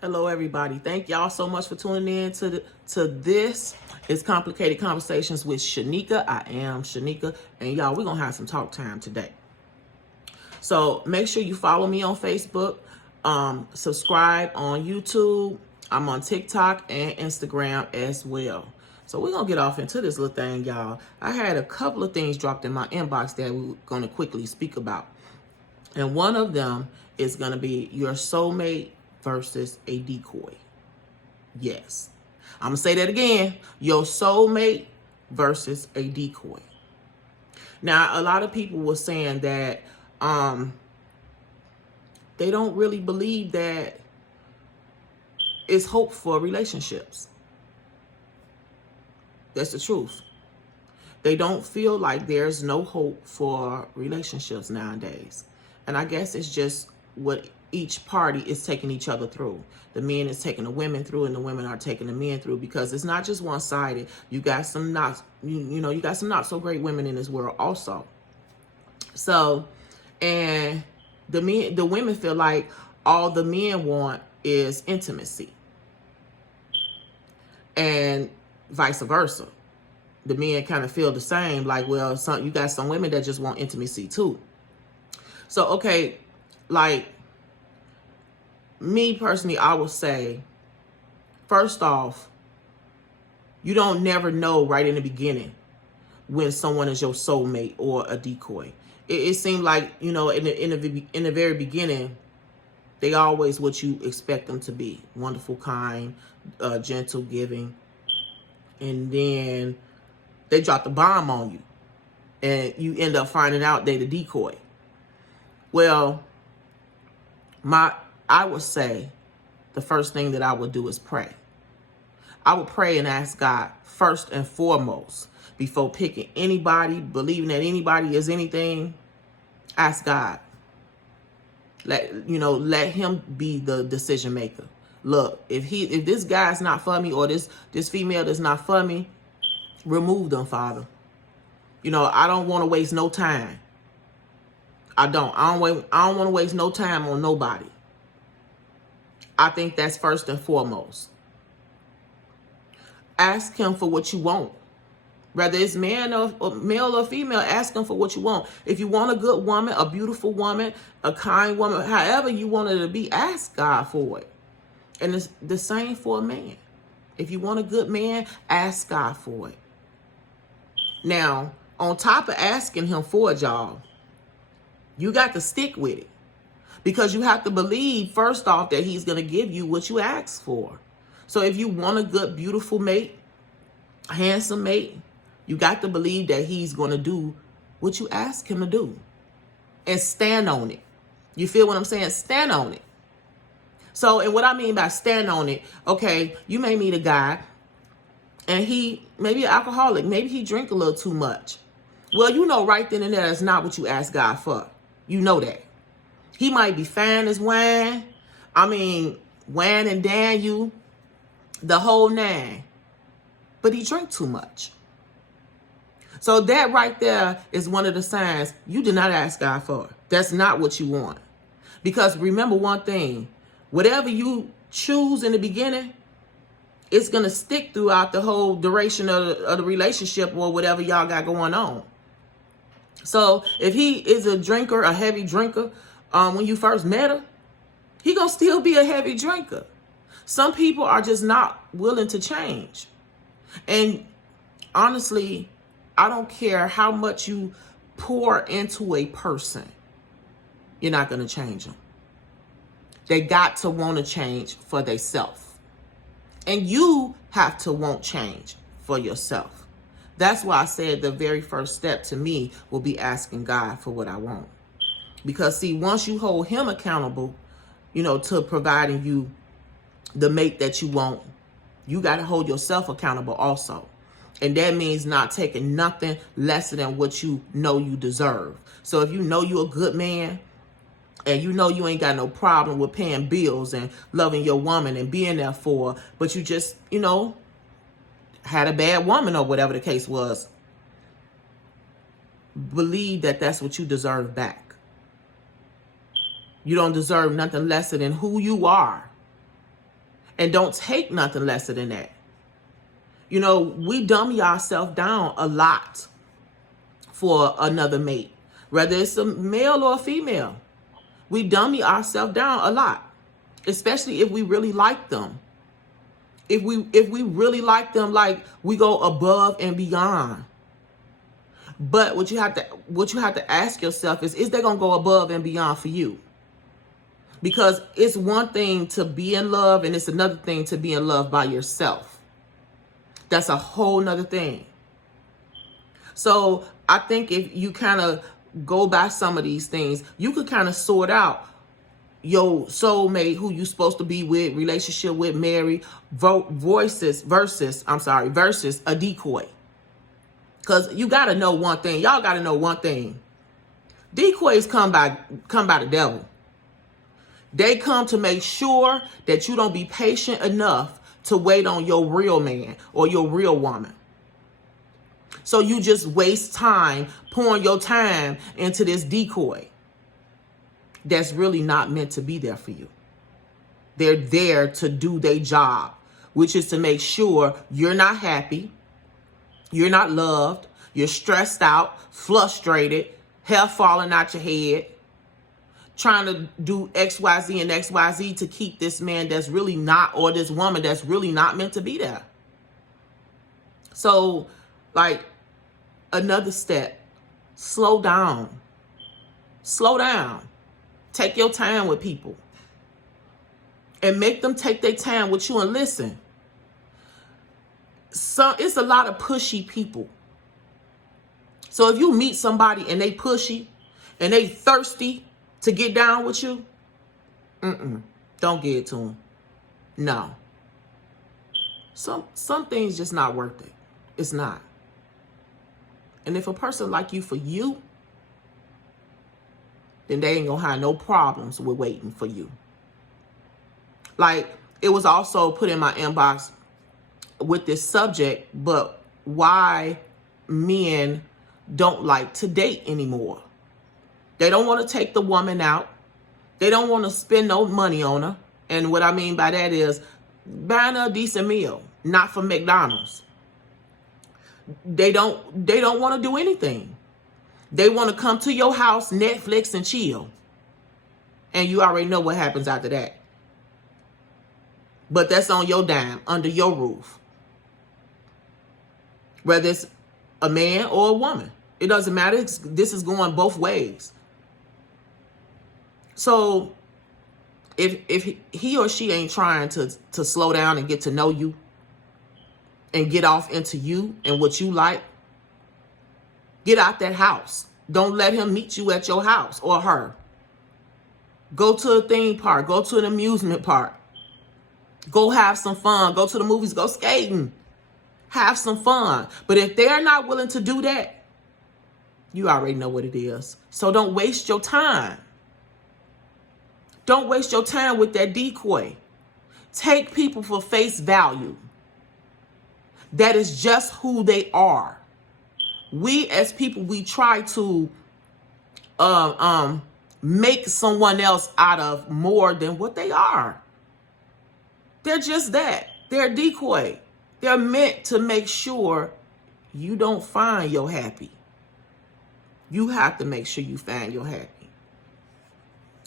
Hello, everybody. Thank y'all so much for tuning in to this. It's Complicated Conversations with Shanika. I am Shanika, and y'all, we're gonna have some talk time today. So make sure you follow me on Facebook, subscribe on YouTube. I'm on TikTok and Instagram as well. So we're gonna get off into this little thing, y'all. I had a couple of things dropped in my inbox that we're gonna quickly speak about, and one of them is gonna be your soulmate versus a decoy. Yes. I'm going to say that again. Your soulmate versus a decoy. Now, a lot of people were saying that they don't really believe that it's hope for relationships. That's the truth. They don't feel like there's no hope for relationships nowadays. And I guess it's just what each party is taking each other through. The men is taking the women through, and the women are taking the men through, because it's not just one-sided. You got some not, you got some not so great women in this world also. So, and the women feel like all the men want is intimacy, and vice versa. The men kind of feel the same, like, well, you got some women that just want intimacy too. So, okay, like, me personally, I would say, first off, you don't never know right in the beginning when someone is your soulmate or a decoy. It seemed like, in the very beginning, they always what you expect them to be: wonderful, kind, gentle, giving, and then they drop the bomb on you, and you end up finding out they the decoy. Well, I would say the first thing that I would do is pray. I would pray and ask God first and foremost, before picking anybody, believing that anybody is anything. Ask God. Let him be the decision maker. Look, if this guy's not for me, or this female is not for me, remove them, Father. I don't want to waste no time. I don't want to waste no time on nobody. I think that's first and foremost. Ask him for what you want. Whether it's male or female, ask him for what you want. If you want a good woman, a beautiful woman, a kind woman, however you want it to be, ask God for it. And it's the same for a man. If you want a good man, ask God for it. Now, on top of asking him for it, y'all, you got to stick with it. Because you have to believe, first off, that he's going to give you what you ask for. So if you want a good, beautiful mate, a handsome mate, you got to believe that he's going to do what you ask him to do. And stand on it. You feel what I'm saying? Stand on it. So, and what I mean by stand on it, okay, you may meet a guy, and he may be an alcoholic. Maybe he drink a little too much. Well, right then and there, that's not what you ask God for. You know that. He might be fine as wine. Wine and dan you, the whole nine. But he drank too much. So that right there is one of the signs you did not ask God for. That's not what you want. Because remember one thing, whatever you choose in the beginning, it's going to stick throughout the whole duration of the relationship or whatever y'all got going on. So if he is a drinker, a heavy drinker, when you first met her, he gonna still be a heavy drinker. Some people are just not willing to change. And honestly, I don't care how much you pour into a person, you're not gonna change them. They got to want to change for themselves. And you have to want change for yourself. That's why I said the very first step to me will be asking God for what I want. Because, see, once you hold him accountable, to providing you the mate that you want, you got to hold yourself accountable also. And that means not taking nothing less than what you know you deserve. So if you know you're a good man, and you ain't got no problem with paying bills and loving your woman and being there for her, but you just, had a bad woman or whatever the case was, believe that that's what you deserve back. You don't deserve nothing less than who you are. and don't take nothing lesser than that. You know, we dummy ourselves down a lot for another mate, whether it's a male or a female. We dummy ourselves down a lot, especially if we really like them. If we really like them, like, we go above and beyond. But what you have to ask yourself is they gonna go above and beyond for you? Because it's one thing to be in love, and it's another thing to be in love by yourself. That's a whole nother thing. So I think if you kind of go by some of these things, you could kind of sort out your soulmate, who you supposed to be with, relationship with, marry, versus a decoy. Because you got to know one thing. Y'all got to know one thing. Decoys come by the devil. They come to make sure that you don't be patient enough to wait on your real man or your real woman. So you just waste time pouring your time into this decoy that's really not meant to be there for you. They're there to do their job, which is to make sure you're not happy, you're not loved, you're stressed out, frustrated, hair falling out your head, trying to do XYZ and XYZ to keep this man that's really not, or this woman that's really not meant to be there. So, like, another step, slow down. Slow down. Take your time with people. And make them take their time with you and listen. It's a lot of pushy people. So if you meet somebody and they pushy and they thirsty to get down with you, don't give it to them. No. Some things just not worth it. It's not. And if a person like you for you, then they ain't gonna have no problems with waiting for you. Like, it was also put in my inbox with this subject, but why men don't like to date anymore. They don't want to take the woman out. They don't want to spend no money on her. And what I mean by that is buying her a decent meal, not from McDonald's. They don't want to do anything. They want to come to your house, Netflix, and chill. And you already know what happens after that. But that's on your dime, under your roof. Whether it's a man or a woman. It doesn't matter. This is going both ways. So if he or she ain't trying to slow down and get to know you and get off into you and what you like, get out that house. Don't let him meet you at your house or her. Go to a theme park. Go to an amusement park. Go have some fun. Go to the movies. Go skating. Have some fun. But if they're not willing to do that, you already know what it is. So don't waste your time. Don't waste your time with that decoy. Take people for face value. That is just who they are. We as people, we try to make someone else out of more than what they are. They're just that. They're a decoy. They're meant to make sure you don't find your happy. You have to make sure you find your happy.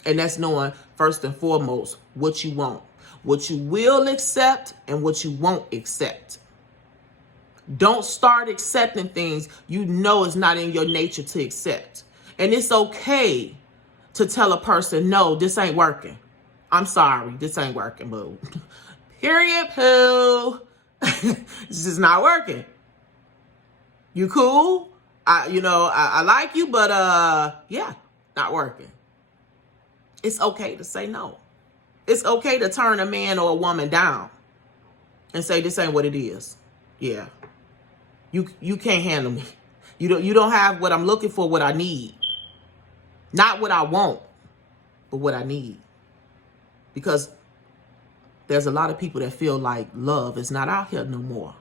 And that's knowing, first and foremost, what you want. What you will accept and what you won't accept. Don't start accepting things you know is not in your nature to accept. And it's okay to tell a person, no, this ain't working. I'm sorry, this ain't working, boo. Period, poo. This is not working. You cool? I like you, but yeah, not working. It's okay to say no. It's okay to turn a man or a woman down and say this ain't what it is. Yeah. You can't handle me. You don't have what I'm looking for, what I need. Not what I want, but what I need. Because there's a lot of people that feel like love is not out here no more.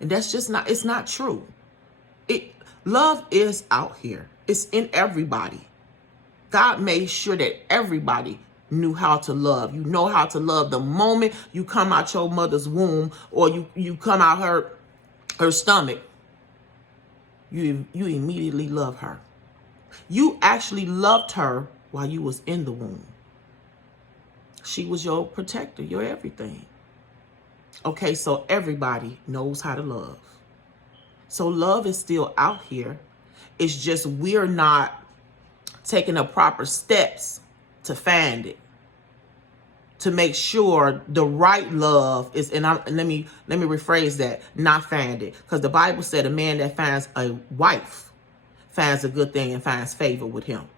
And that's just not, it's not true. Love is out here. It's in everybody. God made sure that everybody knew how to love. You know how to love the moment you come out your mother's womb, or you come out her stomach. You immediately love her. You actually loved her while you was in the womb. She was your protector, your everything. Okay, so everybody knows how to love. So love is still out here. It's just we're not taking the proper steps to find it, to make sure the right love is. And let me rephrase that: not find it, because the Bible said a man that finds a wife finds a good thing and finds favor with him.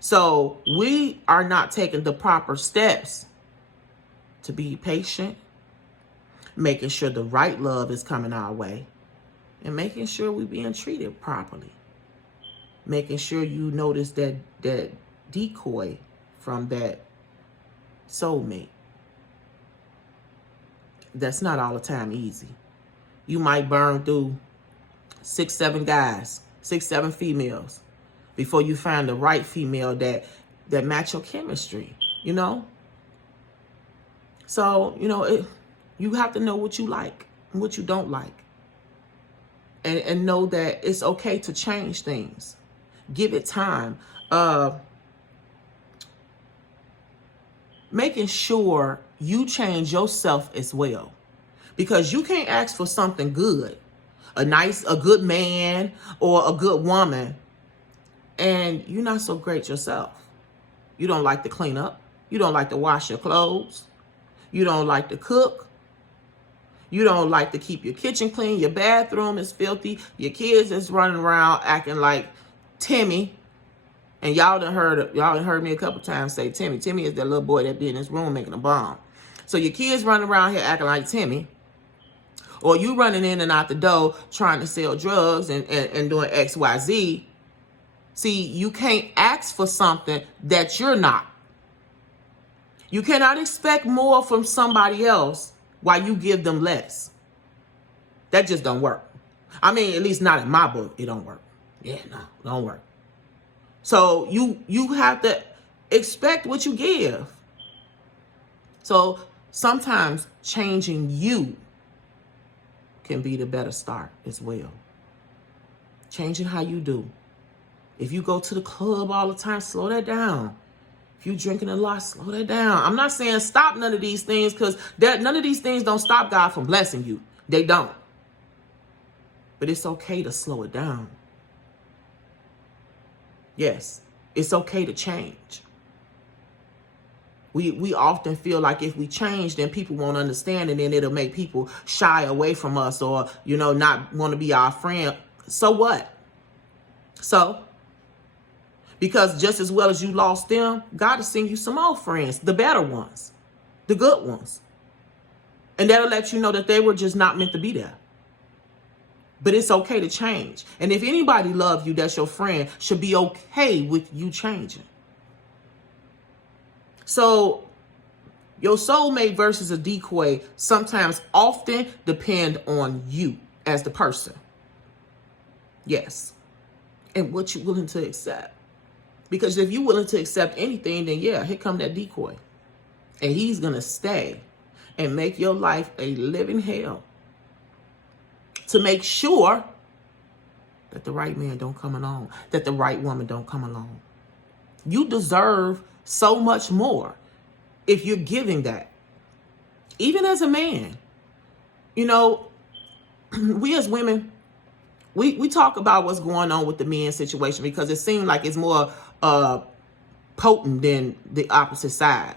So we are not taking the proper steps to be patient, making sure the right love is coming our way, and making sure we're being treated properly. Making sure you notice that decoy from that soulmate. That's not all the time easy. You might burn through 6, 7 guys, 6, 7 females before you find the right female that match your chemistry, you know? So, you have to know what you like and what you don't like. And know that it's okay to change things. Give it time. Making sure you change yourself as well. Because you can't ask for something good, a good man or a good woman, and you're not so great yourself. You don't like to clean up. You don't like to wash your clothes. You don't like to cook. You don't like to keep your kitchen clean. Your bathroom is filthy. Your kids is running around acting like Timmy. And y'all done heard me a couple times say Timmy. Timmy is that little boy that be in his room making a bomb. So your kids running around here acting like Timmy. Or you running in and out the door trying to sell drugs and doing XYZ. See, you can't ask for something that you're not. You cannot expect more from somebody else while you give them less. That just don't work. I mean, at least not in my book, it don't work. Yeah, no, don't work. So you have to expect what you give. So sometimes changing you can be the better start as well. Changing how you do. If you go to the club all the time, slow that down. If you drinking a lot, slow that down. I'm not saying stop none of these things, because none of these things don't stop God from blessing you. They don't. But it's okay to slow it down. Yes, it's okay to change. We often feel like if we change, then people won't understand, and then it'll make people shy away from us, or, not want to be our friend. So what? So, because just as well as you lost them, God will send you some more friends, the better ones, the good ones. And that'll let you know that they were just not meant to be there. But it's okay to change. And if anybody loves you, that's your friend, should be okay with you changing. So your soulmate versus a decoy sometimes often depend on you as the person. Yes. And what you're willing to accept. Because if you're willing to accept anything, then yeah, here come that decoy. And he's going to stay and make your life a living hell to make sure that the right man don't come along, that the right woman don't come along. You deserve so much more if you're giving that. Even as a man, we as women, we talk about what's going on with the men situation because it seems like it's more potent than the opposite side.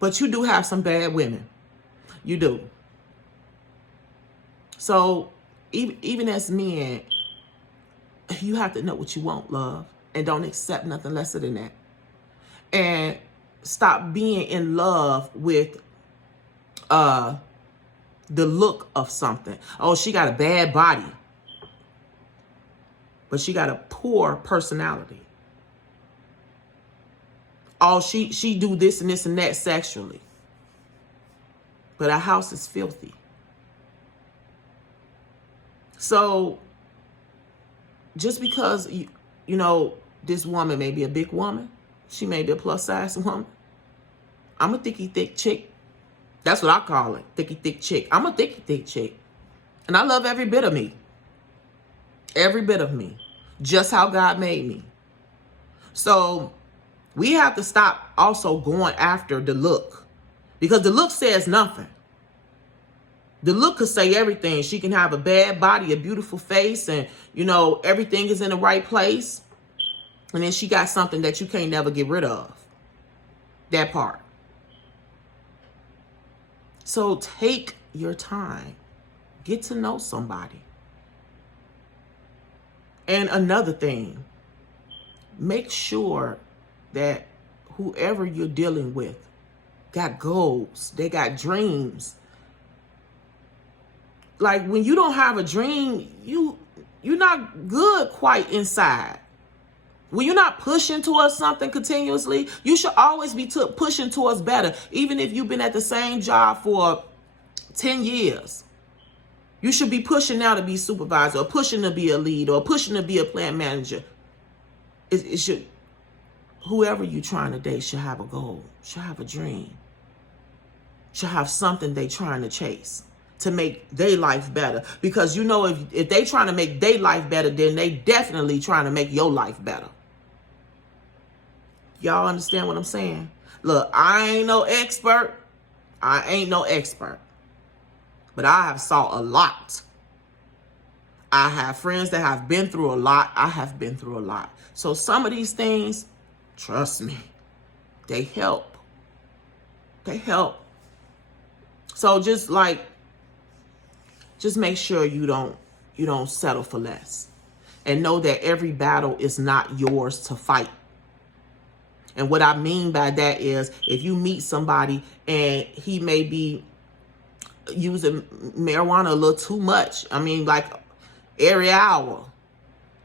But you do have some bad women. You do. So even as men, you have to know what you want, love, and don't accept nothing lesser than that. And stop being in love with the look of something. Oh, she got a bad body, but she got a poor personality. Oh, she do this and this and that sexually, but our house is filthy. So just because, this woman may be a big woman, she may be a plus size woman, I'm a thicky thick chick. That's what I call it, thicky thick chick. I'm a thicky thick chick. And I love every bit of me. Every bit of me. Just how God made me. So we have to stop also going after the look. Because the look says nothing. The look could say everything. She can have a bad body, a beautiful face, and, you know, everything is in the right place. And then she got something that you can't never get rid of. That part. So take your time. Get to know somebody. And another thing, make sure that whoever you're dealing with got goals. They got dreams. Like, when you don't have a dream, you're not good quite inside. When you're not pushing towards something continuously, you should always be pushing towards better. Even if you've been at the same job for 10 years. You should be pushing now to be supervisor, or pushing to be a lead, or pushing to be a plant manager. It should, whoever you're trying to date should have a goal, should have a dream, should have something they trying to chase to make their life better. Because you know, if they trying to make their life better, then they definitely trying to make your life better. Y'all understand what I'm saying? Look, I ain't no expert. But I have saw a lot. I have friends that have been through a lot. I have been through a lot. So some of these things, trust me, they help. They help. So just make sure you don't settle for less. And know that every battle is not yours to fight. And what I mean by that is, if you meet somebody and he may be using marijuana a little too much, I mean, like every hour,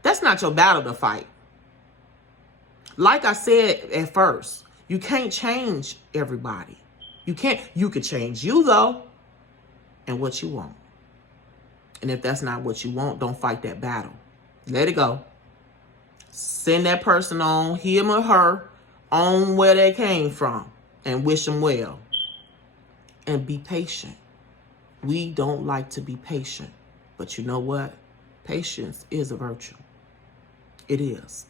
that's not your battle to fight. Like I said at first, you can't change everybody. You can't. You can change you, though, and what you want. And if that's not what you want, don't fight that battle. Let it go. Send that person on, him or her, on where they came from, and wish them well. And be patient. We don't like to be patient. But you know what? Patience is a virtue. It is.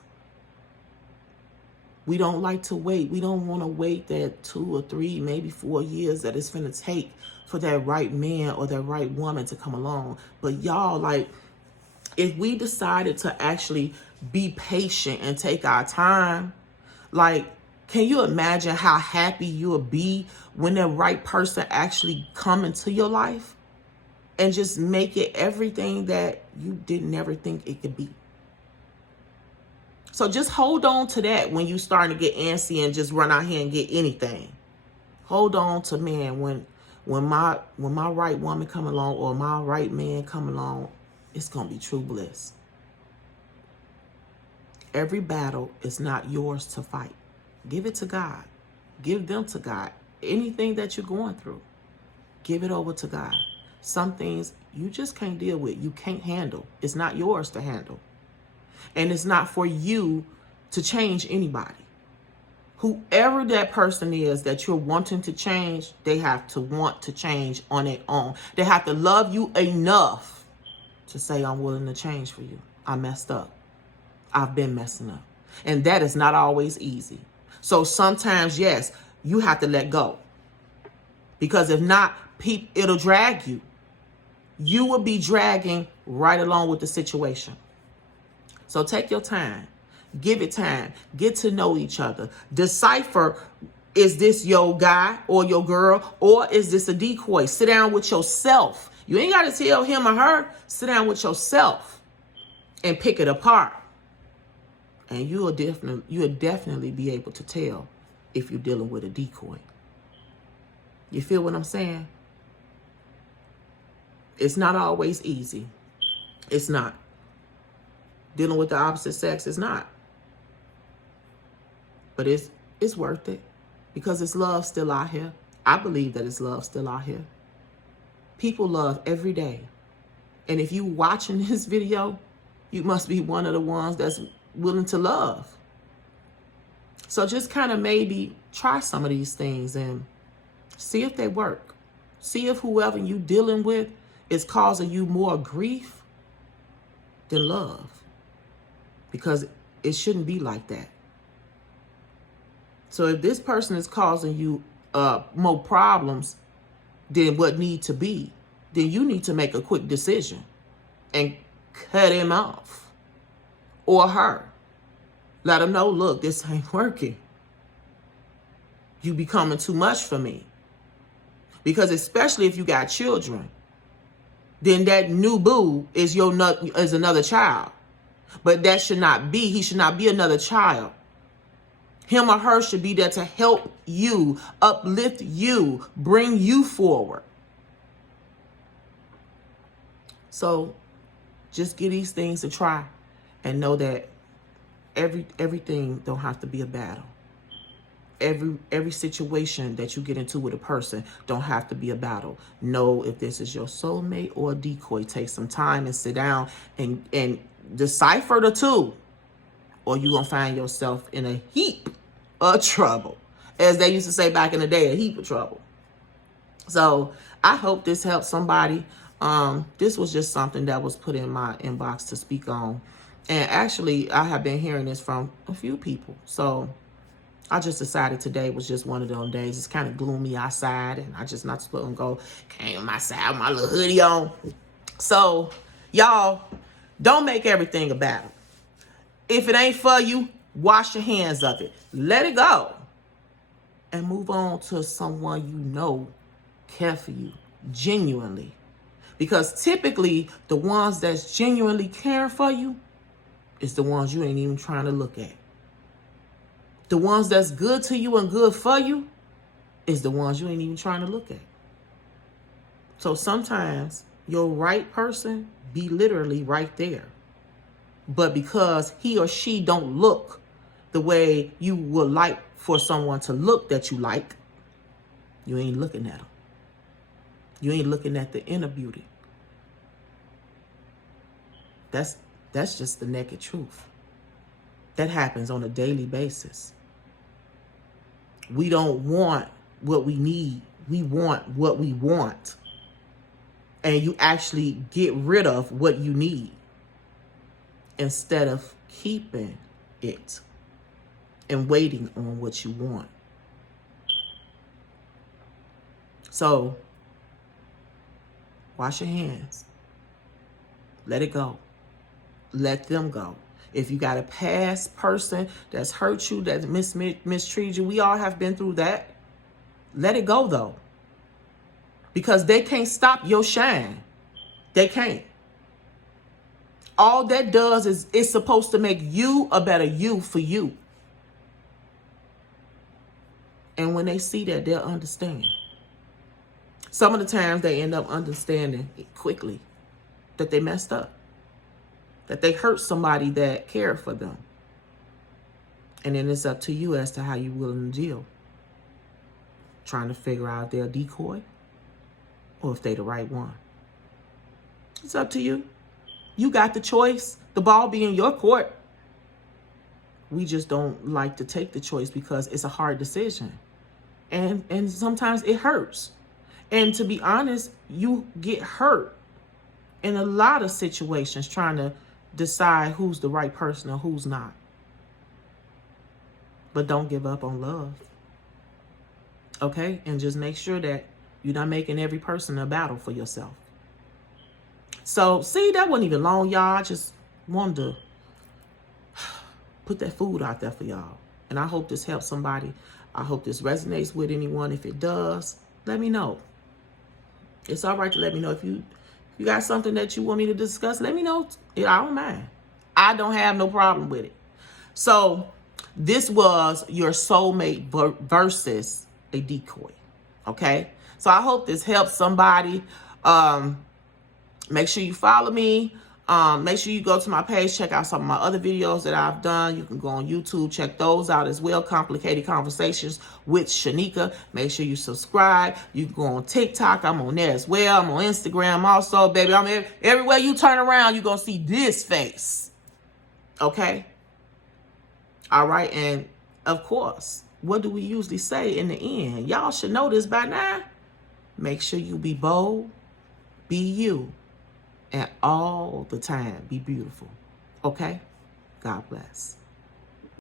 We don't like to wait. We don't want to wait that 2 or 3, maybe 4 years that it's going to take for that right man or that right woman to come along. But y'all, like, if we decided to actually be patient and take our time, like, can you imagine how happy you'll be when the right person actually come into your life and just make it everything that you didn't ever think it could be? So just hold on to that when you starting to get antsy and just run out here and get anything. Hold on to, man, when my right woman come along or my right man come along, it's going to be true bliss. Every battle is not yours to fight. Give it to God. Give them to God. Anything that you're going through, give it over to God. Some things you just can't deal with. You can't handle. It's not yours to handle. And it's not for you to change anybody. Whoever that person is that you're wanting to change, they have to want to change on their own. They have to love you enough to say, I'm willing to change for you. I messed up. I've been messing up. And that is not always easy. So sometimes, yes, you have to let go. Because if not, it'll drag you. You will be dragging right along with the situation. So take your time. Give it time. Get to know each other. Decipher, is this your guy or your girl, or is this a decoy? Sit down with yourself. You ain't got to tell him or her. Sit down with yourself and pick it apart. And you'll definitely be able to tell if you're dealing with a decoy. You feel what I'm saying? It's not always easy. It's not. Dealing with the opposite sex is not. But it's worth it because it's love still out here. I believe that it's love still out here. People love every day. And if you watching this video, you must be one of the ones that's willing to love. So just kind of maybe try some of these things and see if they work. See if whoever you dealing with is causing you more grief than love. Because it shouldn't be like that. So if this person is causing you more problems than what need to be, then you need to make a quick decision and cut him off or her. Let them know, look, this ain't working. You becoming too much for me. Because especially if you got children, then that new boo is another child. But that should not be. He should not be another child. Him or her should be there to help you, uplift you, bring you forward. So just give these things a try and know that everything don't have to be a battle. Every situation that you get into with a person don't have to be a battle. Know if this is your soulmate or a decoy. Take some time and sit down and decipher the two, or you're going to find yourself in a heap of trouble. As they used to say back in the day, a heap of trouble. So I hope this helps somebody. This was just something that was put in my inbox to speak on. And actually, I have been hearing this from a few people. So I just decided today was just one of those days. It's kind of gloomy outside, and I just not supposed to go, came outside with my little hoodie on. So, y'all, don't make everything a battle. If it ain't for you, wash your hands of it. Let it go. And move on to someone you know care for you genuinely. Because typically, the ones that's genuinely caring for you is the ones you ain't even trying to look at. The ones that's good to you and good for you is the ones you ain't even trying to look at. So sometimes your right person be literally right there. But because he or she don't look the way you would like for someone to look that you like, you ain't looking at them. You ain't looking at the inner beauty. That's just the naked truth. That happens on a daily basis. We don't want what we need. We want what we want. And you actually get rid of what you need instead of keeping it and waiting on what you want. So, wash your hands. Let it go. Let them go. If you got a past person that's hurt you, that's mistreated you, we all have been through that. Let it go, though. Because they can't stop your shine. They can't. All that does is it's supposed to make you a better you for you. And when they see that, they'll understand. Some of the times they end up understanding quickly that they messed up. That they hurt somebody that cared for them. And then it's up to you as to how you're willing to deal. Trying to figure out if they're a decoy or if they're the right one. It's up to you. You got the choice. The ball be in your court. We just don't like to take the choice because it's a hard decision. And sometimes it hurts. And to be honest, you get hurt in a lot of situations trying to decide who's the right person or who's not. But don't give up on love. Okay? And just make sure that you're not making every person a battle for yourself. So, see, that wasn't even long, y'all. I just wanted to put that food out there for y'all. And I hope this helps somebody. I hope this resonates with anyone. If it does, let me know. It's all right to let me know. If you got something that you want me to discuss, let me know. I don't mind. I don't have no problem with it. So this was your soulmate versus a decoy. Okay? So I hope this helps somebody. Make sure you follow me. Make sure you go to my page, check out some of my other videos that I've done. You can go on YouTube, check those out as well. Complicated Conversations with Shanika. Make sure you subscribe. You can go on TikTok. I'm on there as well. I'm on Instagram also, baby. I'm everywhere you turn around, you're going to see this face. Okay? All right. And of course, what do we usually say in the end? Y'all should know this by now. Make sure you be bold, be you, and all the time be beautiful. Okay? God bless.